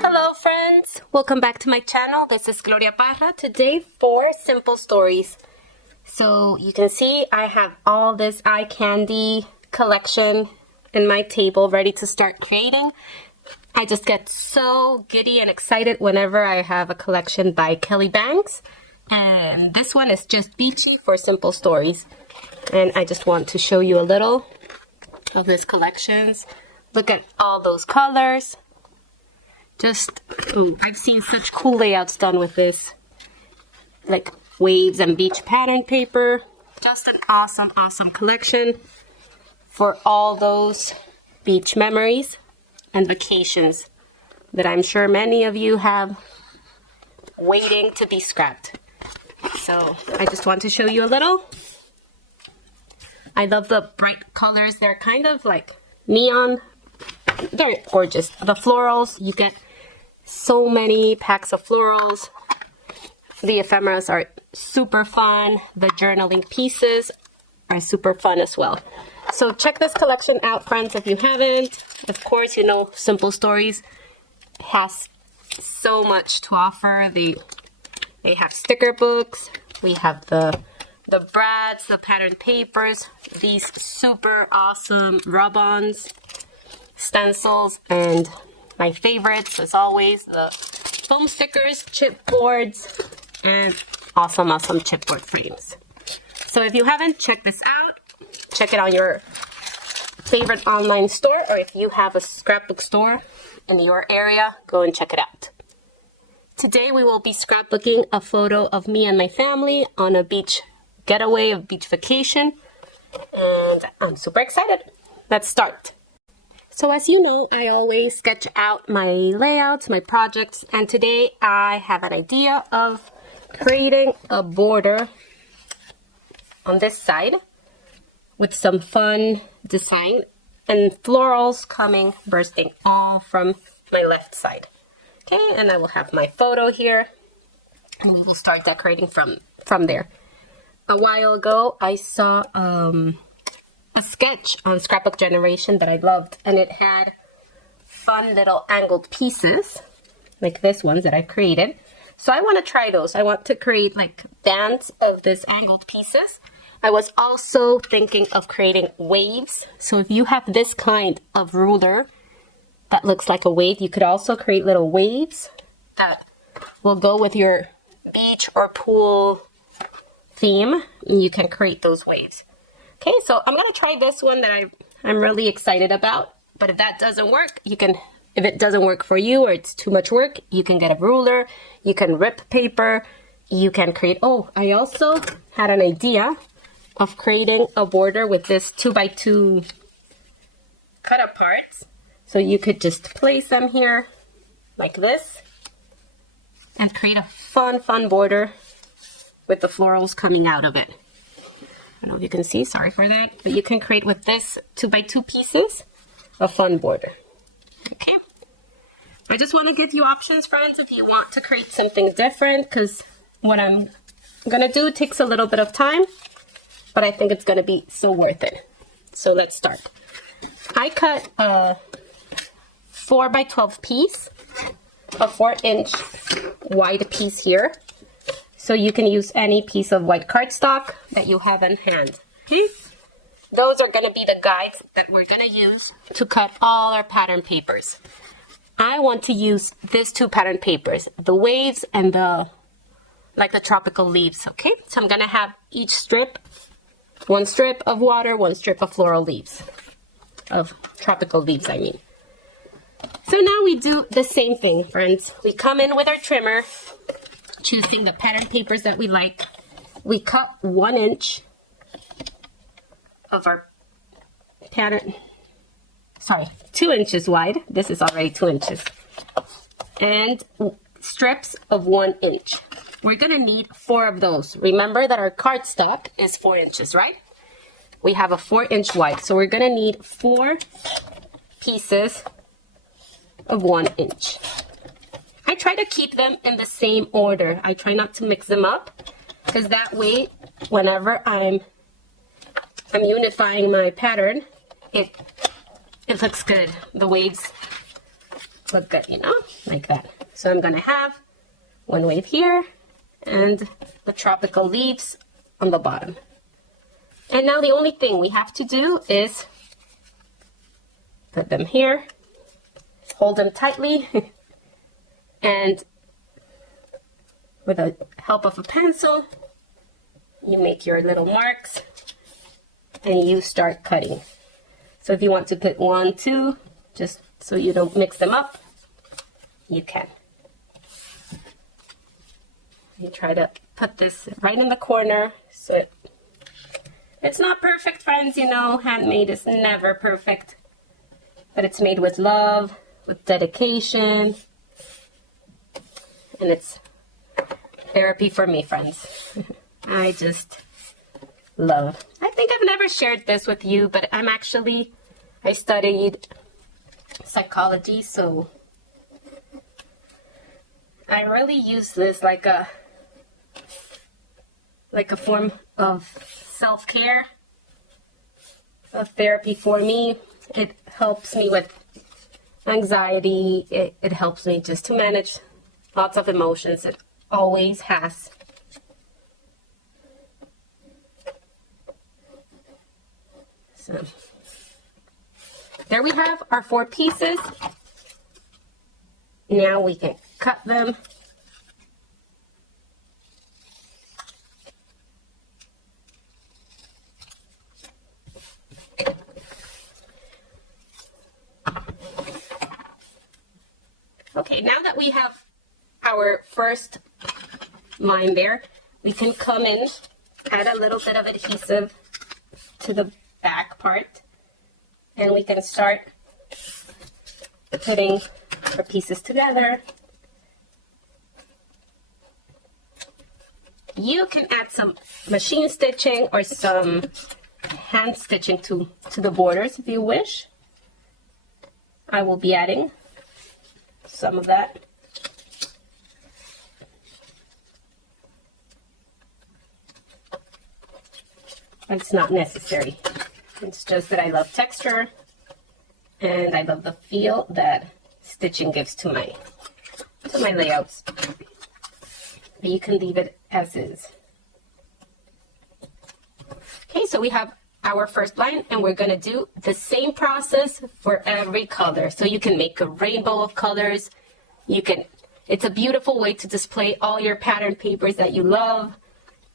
Hello friends, welcome back to my channel. This is Gloria Parra. Today for simple stories. So you can see I have all this eye candy collection in my table ready to start creating. I just get so giddy and excited whenever I have a collection by Kelly Banks. And this one is just Beachy for simple stories. And I just want to show you a little of this collections. Look at all those colors. I've seen such cool layouts done with this. Like waves and beach pattern paper. Just an awesome collection for all those beach memories and vacations that I'm sure many of you have waiting to be scrapped. So I just want to show you a little. I love the bright colors. They're kind of like neon. They're gorgeous. The florals, you get so many packs of florals. The ephemeras are super fun. The journaling pieces are super fun as well. So check this collection out, friends, if you haven't. Of course, you know, Simple Stories has so much to offer. They have sticker books. We have the brads, the pattern papers, these super awesome rub-ons, stencils, and my favorites, as always, the foam stickers, chipboards, and awesome chipboard frames. So if you haven't checked this out, check it on your favorite online store, or if you have a scrapbook store in your area, go and check it out. Today we will be scrapbooking a photo of me and my family on a beach getaway, a beach vacation, and I'm super excited. Let's start. So as you know, I always sketch out my layouts, my projects, and today I have an idea of creating a border on this side with some fun design and florals bursting all from my left side. Okay, and I will have my photo here, and we will start decorating from there. A while ago, I saw a sketch on Scrapbook Generation that I loved, and it had fun little angled pieces, like this ones that I created. So I want to try those. I want to create like bands of these angled pieces. I was also thinking of creating waves. So if you have this kind of ruler that looks like a wave, you could also create little waves that will go with your beach or pool theme. You can create those waves. Okay, so I'm going to try this one that I'm really excited about. But if that doesn't work, if it doesn't work for you or it's too much work, you can get a ruler, you can rip paper, you can create, I also had an idea of creating a border with this 2x2 cut up parts. So you could just place them here like this and create a fun border with the florals coming out of it. I don't know if you can see, sorry for that, but you can create with this 2x2 pieces a fun border. Okay. I just want to give you options, friends, if you want to create something different, because what I'm going to do takes a little bit of time, but I think it's going to be so worth it. So let's start. I cut a 4x12 piece, a 4-inch wide piece here. So you can use any piece of white cardstock that you have in hand. Okay? Those are going to be the guides that we're going to use to cut all our pattern papers. I want to use these two pattern papers, the waves and the tropical leaves, okay? So I'm going to have each strip, one strip of water, one strip of floral leaves, of tropical leaves, I mean. So now we do the same thing, friends. We come in with our trimmer, choosing the pattern papers that we like. We cut 1 inch of our pattern, 2 inches wide. This is already 2 inches. And strips of 1 inch. We're gonna need 4 of those. Remember that our cardstock is 4 inches, right? We have a 4-inch wide, so we're gonna need 4 pieces of 1 inch. I try to keep them in the same order. I try not to mix them up, because that way, whenever I'm I'm unifying my pattern, it looks good. The waves look good, you know, like that. So I'm gonna have one wave here and the tropical leaves on the bottom. And now the only thing we have to do is put them here, hold them tightly, and with the help of a pencil, you make your little marks and you start cutting. So if you want to put 1, 2, just so you don't mix them up, you can. You try to put this right in the corner so it's not perfect, friends, you know, handmade is never perfect, but it's made with love, with dedication, and it's therapy for me, friends. I just love. I think I've never shared this with you, but I studied psychology, so I really use this like a form of self-care, of therapy for me. It helps me with anxiety. It helps me just to manage lots of emotions. It always has. So there we have our 4 pieces. Now we can cut them. Okay, now that we have our first line there, we can come in, add a little bit of adhesive to the back part, and we can start putting our pieces together. You can add some machine stitching or some hand stitching to the borders if you wish. I will be adding some of that. It's not necessary. It's just that I love texture and I love the feel that stitching gives to my layouts. But you can leave it as is. Okay, so we have our first line, and we're going to do the same process for every color. So you can make a rainbow of colors. It's a beautiful way to display all your pattern papers that you love.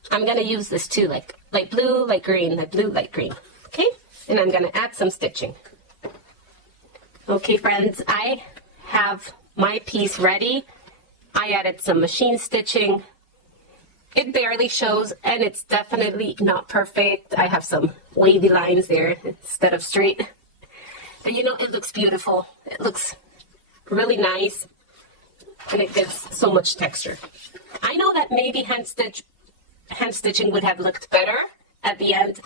I'm going to use this too, like light blue, light green, light blue, light green. Okay, and I'm going to add some stitching. Okay, friends, I have my piece ready. I added some machine stitching. It barely shows, and it's definitely not perfect. I have some wavy lines there instead of straight. But you know, it looks beautiful. It looks really nice, and it gives so much texture. I know that maybe hand stitching would have looked better at the end,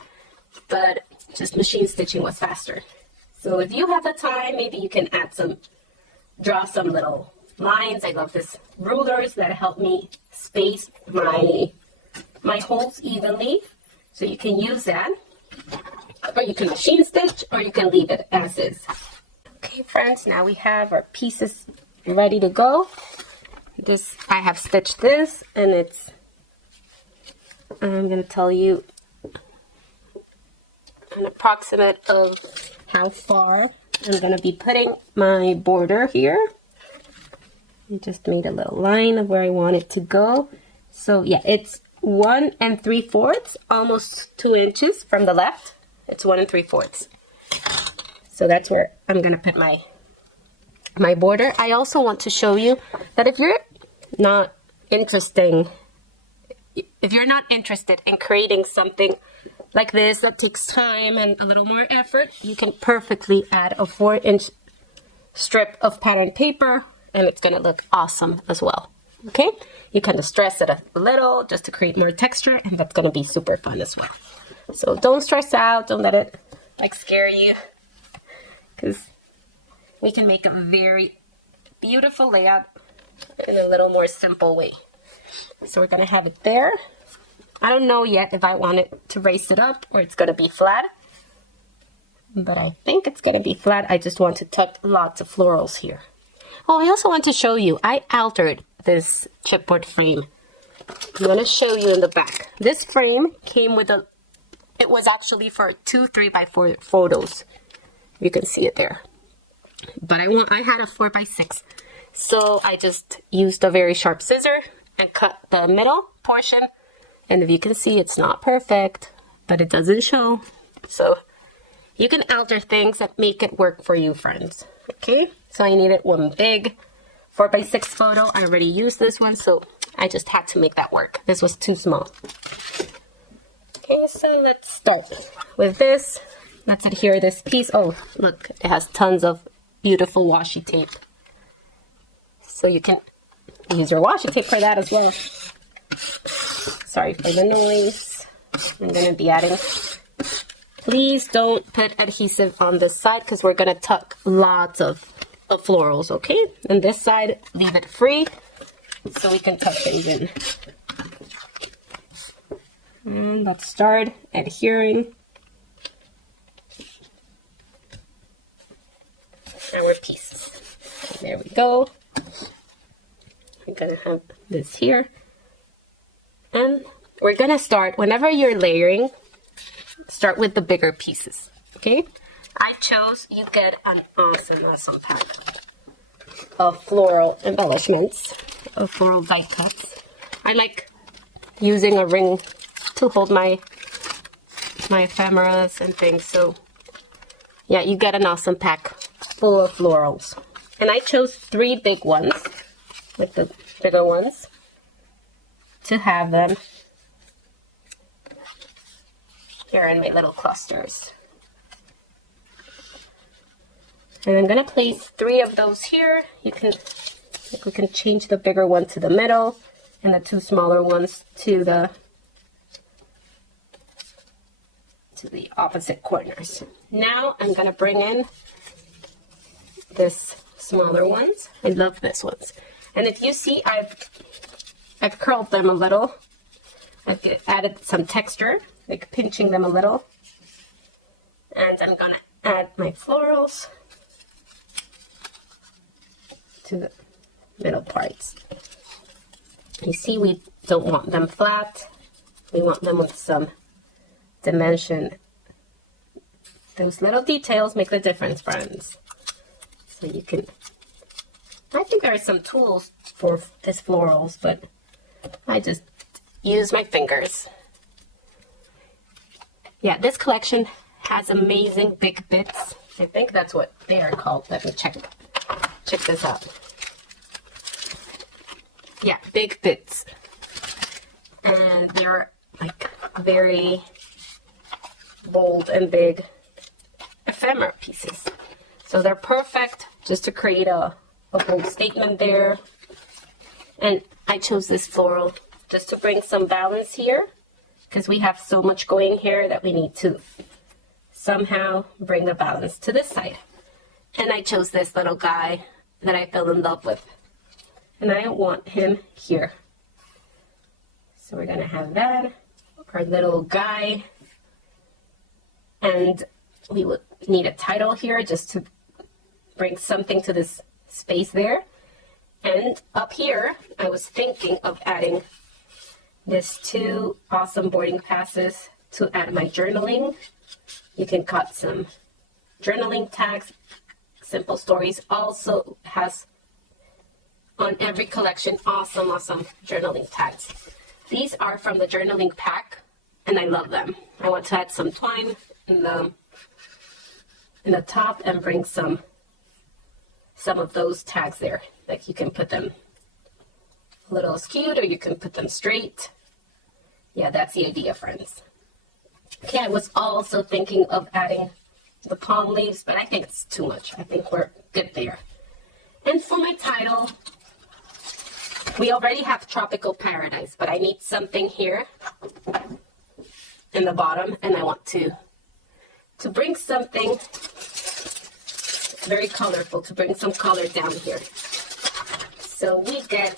but just machine stitching was faster. So if you have the time, maybe you can draw some little lines. I love this rulers that help me space my holes evenly. So you can use that, or you can machine stitch, or you can leave it as is. Okay, friends, now we have our pieces ready to go. I have stitched this, and I'm going to tell you an approximate of how far I'm going to be putting my border here. I just made a little line of where I want it to go. So yeah, it's 1 3/4, almost 2 inches from the left. It's 1 3/4. So that's where I'm going to put my border. I also want to show you that if you're not interested in creating something like this that takes time and a little more effort, you can perfectly add a 4-inch strip of pattern paper, and it's going to look awesome as well. Okay, you kind of stress it a little just to create more texture, and that's going to be super fun as well. So don't stress out, don't let it scare you, because we can make a very beautiful layout in a little more simple way. So we're going to have it there. I don't know yet if I want it to raise it up or it's going to be flat. But I think it's going to be flat. I just want to tuck lots of florals here. Oh, I also want to show you. I altered this chipboard frame. I'm going to show you in the back. This frame came with a... It was actually for 2 3x4 photos. You can see it there. But I had a 4x6. So I just used a very sharp scissor and cut the middle portion. And if you can see, it's not perfect, but it doesn't show. So you can alter things that make it work for you, friends. Okay, so I needed one big 4x6 photo. I already used this one, so I just had to make that work. This was too small. Okay, so let's start with this. Let's adhere this piece. Oh, look, it has tons of beautiful washi tape. So you can use your washi tape for that as well. Sorry for the noise. I'm going to be adding... Please don't put adhesive on this side because we're going to tuck lots of florals, okay? And this side, leave it free so we can tuck things in. And let's start adhering our pieces. Okay, there we go. I'm going to have this here. And we're going to start, whenever you're layering, start with the bigger pieces, okay? I chose, you get an awesome pack of floral embellishments, of floral die cuts. I like using a ring to hold my ephemeras and things, so yeah, you get an awesome pack full of florals. And I chose 3 big ones, like the bigger ones, to have them here in my little clusters. And I'm going to place 3 of those here. We can change the bigger one to the middle and the 2 smaller ones to the opposite corners. Now I'm going to bring in this smaller ones. I love this ones. And if you see, I've curled them a little. I've added some texture, like pinching them a little. And I'm gonna add my florals to the middle parts. You see, we don't want them flat. We want them with some dimension. Those little details make the difference, friends. So you can, I think there are some tools for this florals, but I just use my fingers. Yeah, this collection has amazing big bits. I think that's what they are called. Let me check this out. Yeah, big bits. And they're like very bold and big ephemera pieces. So they're perfect just to create a bold statement there. And I chose this floral just to bring some balance here, because we have so much going here that we need to somehow bring the balance to this side. And I chose this little guy that I fell in love with. And I want him here. So we're going to have that, our little guy. And we would need a title here just to bring something to this space there. And up here, I was thinking of adding these 2 awesome boarding passes to add my journaling. You can cut some journaling tags. Simple Stories also has on every collection awesome journaling tags. These are from the journaling pack, and I love them. I want to add some twine in the top and bring some of those tags there. Like you can put them a little skewed or you can put them straight. Yeah, that's the idea, friends. Okay, I was also thinking of adding the palm leaves, but I think it's too much. I think we're good there. And for my title, we already have Tropical Paradise, but I need something here in the bottom, and I want to bring something very colorful, to bring some color down here. So we get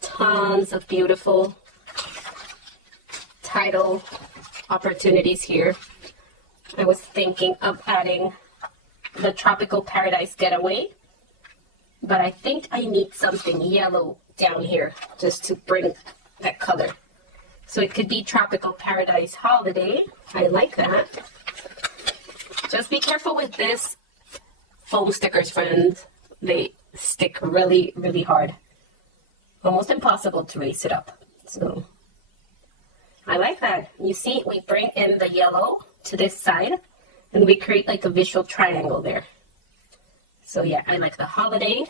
tons of beautiful title opportunities here. I was thinking of adding the Tropical Paradise Getaway, but I think I need something yellow down here just to bring that color. So it could be Tropical Paradise Holiday. I like that. Just be careful with this foam stickers, friends. They stick really, really hard. Almost impossible to raise it up. So I like that. You see, we bring in the yellow to this side and we create like a visual triangle there. So yeah, I like the holiday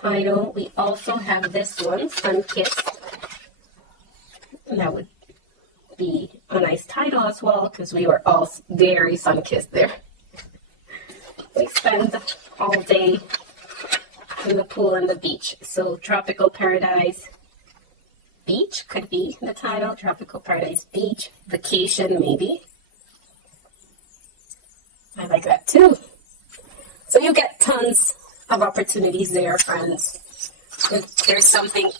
title. We also have this one, Sun Kissed. And that would be a nice title as well because we were all very sun-kissed there. We spend all day in the pool and the beach. So Tropical Paradise Beach could be the title. Tropical Paradise Beach Vacation, maybe. I like that too. So you get tons of opportunities there, friends. If there's something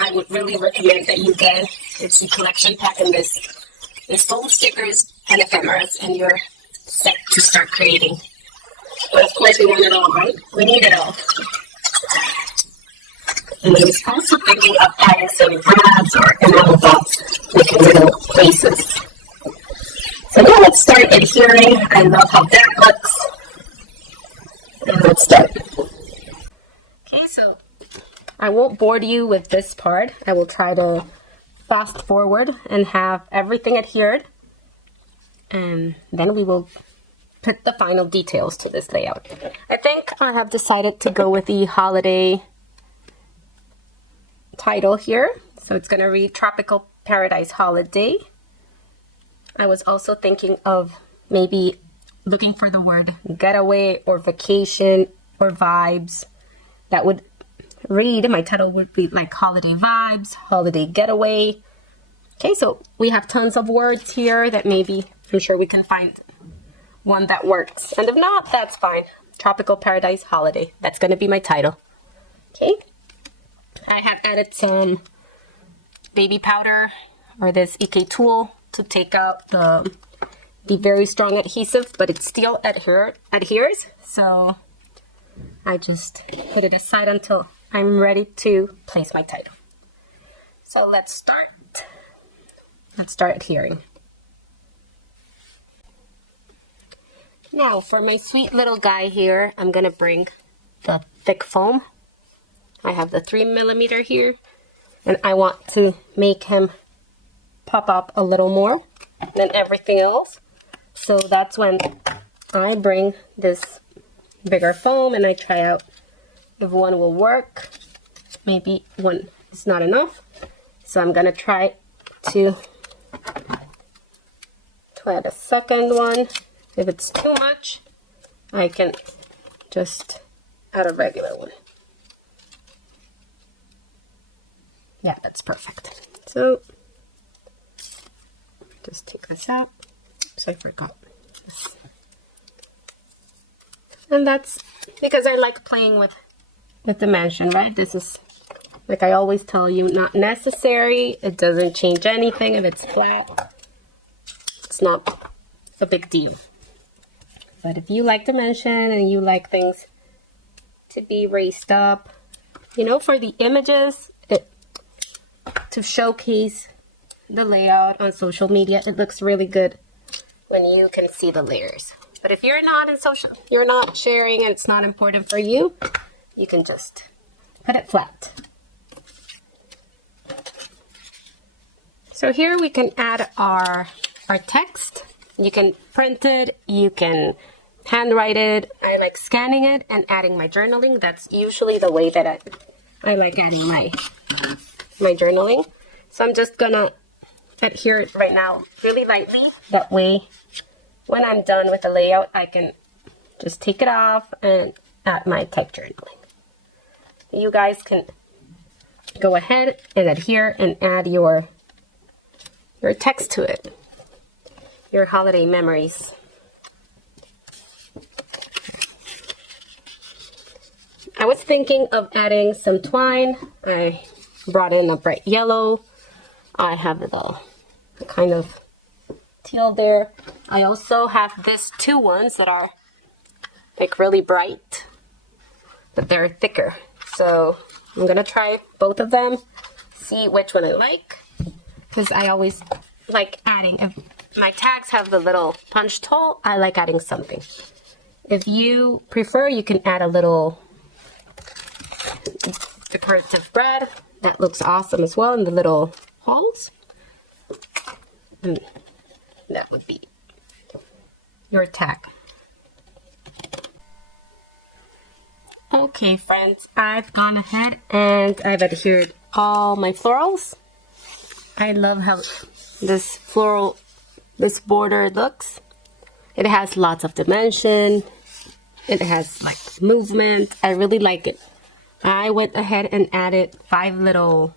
I would really recommend that you get, it's the collection pack in this. There's foam stickers and ephemeras, and you're set to start creating. But of course, we want it all, right? We need it all. And I was also thinking of adding some brads or enamel dots like in little places. So yeah, let's start adhering. I love how that looks. And let's start. Okay, so I won't bore you with this part. I will try to fast forward and have everything adhered. And then we will put the final details to this layout. I think I have decided to go with the holiday title here. So it's going to read Tropical Paradise Holiday. I was also thinking of maybe looking for the word getaway or vacation or vibes. That would read, my title would be like holiday vibes, holiday getaway. Okay, so we have tons of words here that maybe, I'm sure we can find one that works. And if not, that's fine. Tropical Paradise Holiday. That's going to be my title. Okay. I have added some baby powder or this EK tool to take out the very strong adhesive, but it still adheres. So I just put it aside until I'm ready to place my title. So let's start. Let's start adhering. Now for my sweet little guy here, I'm gonna bring the thick foam. I have the 3mm here, and I want to make him pop up a little more than everything else. So that's when I bring this bigger foam and I try out if one will work. Maybe one is not enough. So I'm gonna try to add a second one. If it's too much, I can just add a regular one. Yeah, that's perfect. So just take this out. Oops, I forgot this. And that's because I like playing with dimension, right? This is, like I always tell you, not necessary. It doesn't change anything if it's flat. It's not a big deal. But if you like dimension and you like things to be raised up, you know, for the images, to showcase the layout on social media, it looks really good when you can see the layers. But if you're not you're not sharing and it's not important for you, you can just put it flat. So here we can add our text. You can print it, you can handwrite it. I like scanning it and adding my journaling. That's usually the way that I like adding my journaling. So I'm just gonna adhere it right now really lightly. That way, when I'm done with the layout, I can just take it off and add my type journaling. You guys can go ahead and adhere and add your text to it. Your holiday memories. I was thinking of adding some twine. I brought in a bright yellow. I have the kind of teal there. I also have these two ones that are like really bright, but they're thicker. So I'm gonna try both of them, see which one I like, because I always like adding, if my tags have the little punch hole, I like adding something. If you prefer, you can add a little decorative brad. That looks awesome as well in the little holes. And that would be your tag. Okay friends, I've gone ahead and I've adhered all my florals. I love how this border looks. It has lots of dimension. It has like movement. I really like it. I went ahead and added 5 little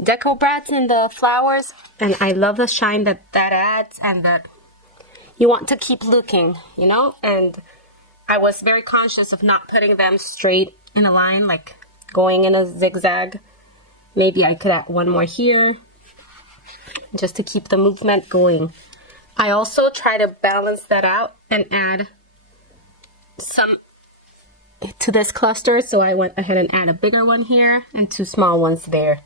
deco brads in the flowers, and I love the shine that adds, and that you want to keep looking, you know. And I was very conscious of not putting them straight in a line, like going in a zigzag. Maybe I could add one more here just to keep the movement going. I also try to balance that out and add some to this cluster, so I went ahead and add a bigger one here and 2 small ones there.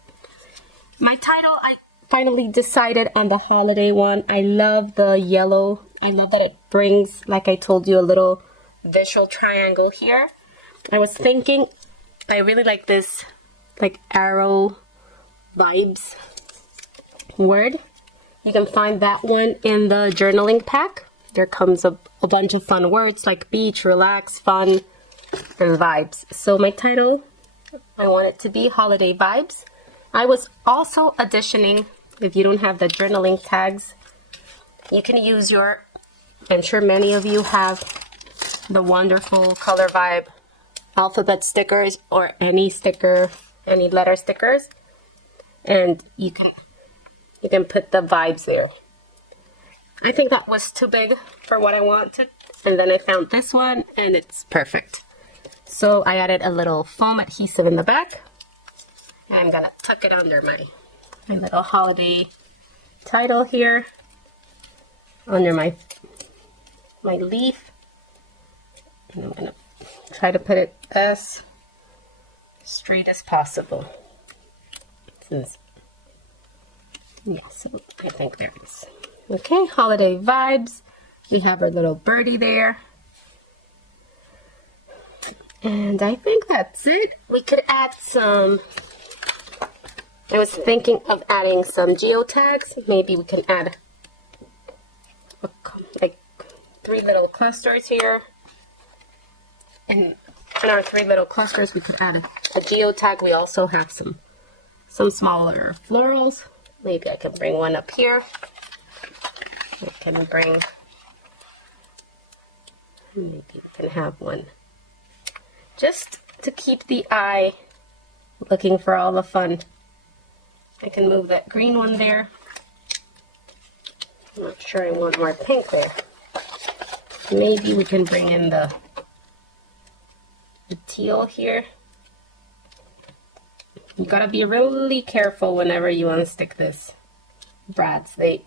My title, I finally decided on the holiday one. I love the yellow. I love that it brings, like I told you, a little visual triangle here. I was thinking, I really like this like arrow vibes word. You can find that one in the journaling pack. There comes a bunch of fun words like beach, relax, fun, and vibes. So my title, I want it to be Holiday Vibes. I was also additioning, if you don't have the journaling tags, you can use your, I'm sure many of you have the wonderful Color Vibe alphabet stickers or any sticker, any letter stickers, and you can put the vibes there. I think that was too big for what I wanted, and then I found this one and it's perfect. So I added a little foam adhesive in the back, and I'm gonna tuck it under my little holiday title here, under my leaf, and I'm gonna try to put it as straight as possible. Yeah, so I think there is. Okay, holiday vibes. We have our little birdie there. And I think that's it. We could add some, I was thinking of adding some geotags. Maybe we can add like 3 little clusters here. And in our 3 little clusters, we could add a geotag. We also have some smaller florals. Maybe I can bring one up here. I can bring, maybe we can have one just to keep the eye looking for all the fun. I can move that green one there. I'm not sure I want more pink there. Maybe we can bring in the teal here. You gotta be really careful whenever you want to stick this brads. They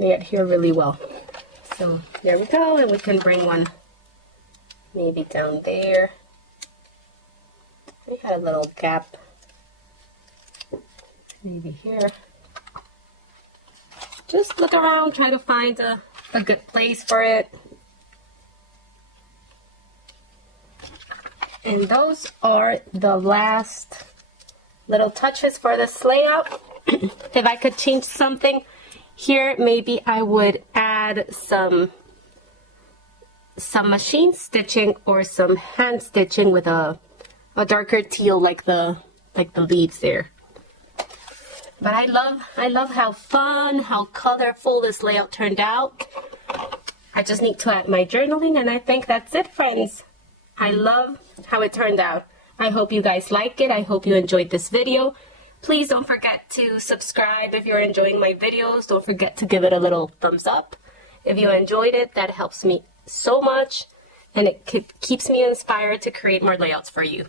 adhere really well. So there we go, and we can bring one maybe down there. We had a little gap maybe here. Just look around, try to find a good place for it. And those are the last little touches for this layout. If I could change something here, maybe I would add some machine stitching or some hand stitching with a darker teal like the leaves there. But I love how fun, how colorful this layout turned out. I just need to add my journaling, and I think that's it, friends. I love how it turned out. I hope you guys like it. I hope you enjoyed this video. Please don't forget to subscribe if you're enjoying my videos. Don't forget to give it a little thumbs up. If you enjoyed it, that helps me so much, and it keeps me inspired to create more layouts for you.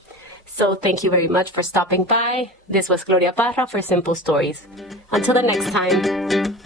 So thank you very much for stopping by. This was Gloria Parra for Simple Stories. Until the next time.